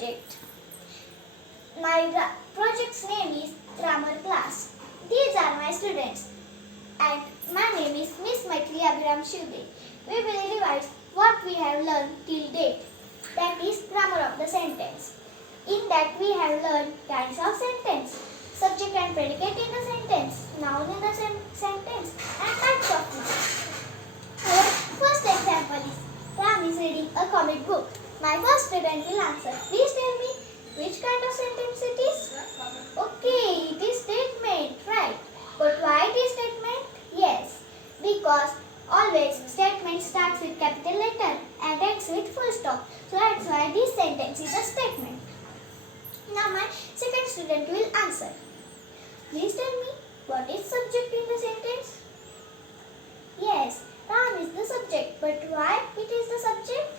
project. My project's name is Grammar Class. These are my students and my name is Miss Maithili Abhiram Shivde. We will revise what we have learned till date, that is grammar of the sentence. In that we have learned kinds of sentence, subject and predicate in the sentence, noun in the sentence and types of nouns. Our first example is Ram is reading a comic book. My first student will answer. Please tell me which kind of sentence it is? Okay, it is statement, right? But why it is statement? Yes, because always statement starts with capital letter and ends with full stop. So that's why this sentence is a statement. Now my second student will answer. Please tell me what is subject in the sentence? Yes, Ram is the subject. But why it is the subject?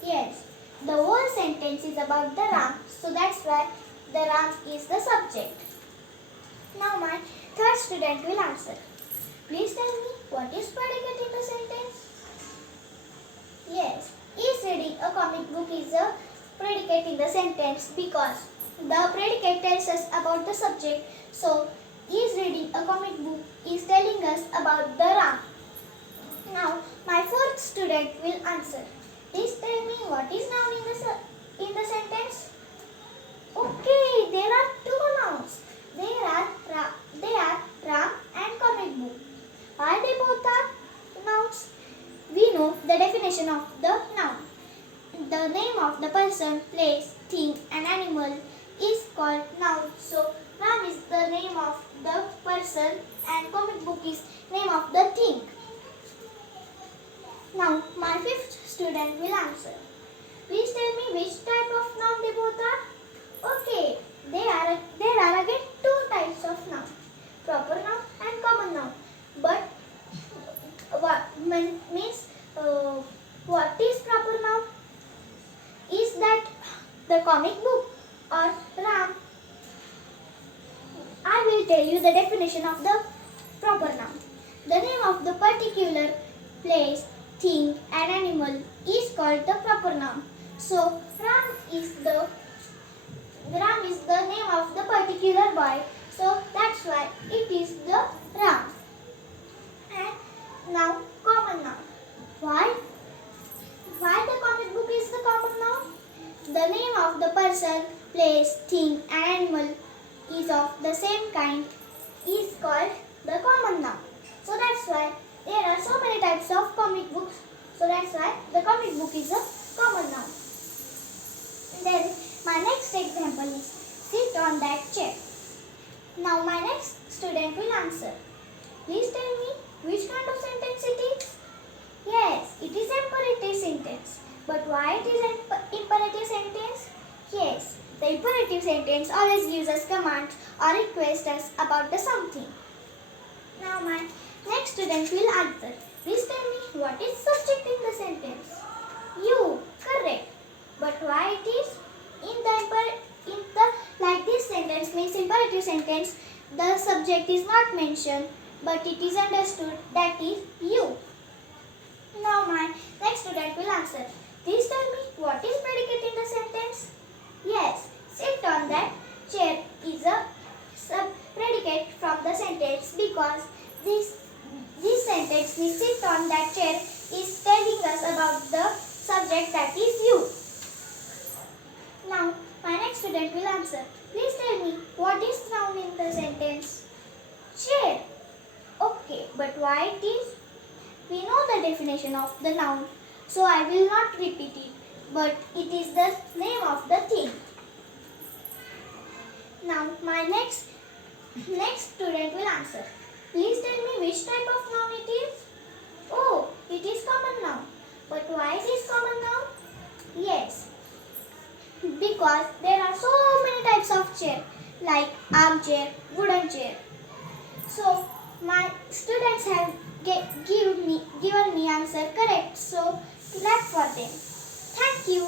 Yes, the whole sentence is about the Ram, so that's why the Ram is the subject. Now my third student will answer. Please tell me what is predicate in the sentence? Yes, is reading a comic book is a predicate in the sentence because the predicate tells us about the subject. So, is reading a comic book is telling us about the Ram. Now, my fourth student will answer. Please tell me what is noun in the sentence? Okay, there are two nouns. They are Ram and comic book. Why they both are nouns? We know the definition of the noun. The name of the person, place, thing and animal is called noun. So, Ram is the name of the person and comic book is name of the thing. Now, my fifth student will answer. Please tell me which type of noun they both are? Okay, there are again two types of noun, proper noun and common noun. But what is proper noun? Is that the comic book or Ram? I will tell you the definition of the proper noun. The name of the particular place, thing and animal is called the proper noun. So, Ram is the name of the particular boy. So, that's why it is the Ram. And now, common noun. Why the comic book is the common noun? The name of the person, place, thing and animal is of the same kind is called the common noun. So that's why there are so many types of comic books. So that's why the comic book is a common noun. Then my next example is sit on that chair. Now my next student will answer. Please tell me which kind of sentence it is? Yes, it is imperative sentence. But why it is an imperative sentence? Yes, the imperative sentence always gives us commands or requests us about the something. Now my next student will answer. Please tell me what is subject in the sentence? You, correct. But why it is? Like this sentence means imperative sentence, the subject is not mentioned, but it is understood that is you. Now my next student will answer. Please tell me what is predicate in the sentence? Yes, sit on that chair is a predicate from the sentence because this sentence means sit on that chair is telling us about the subject that is you. Now my next student will answer. Please tell me what is noun in the sentence? Chair. Okay, but why it is? We know the definition of the noun, so I will not repeat it, but it is the name of the thing. Now my next student will answer. Please tell me which type of noun it is? Oh, it is common noun. But why it is common noun? Yes, because there are so many types of chair like armchair, wooden chair. So my students have given me answer correct. So clap for them. Thank you.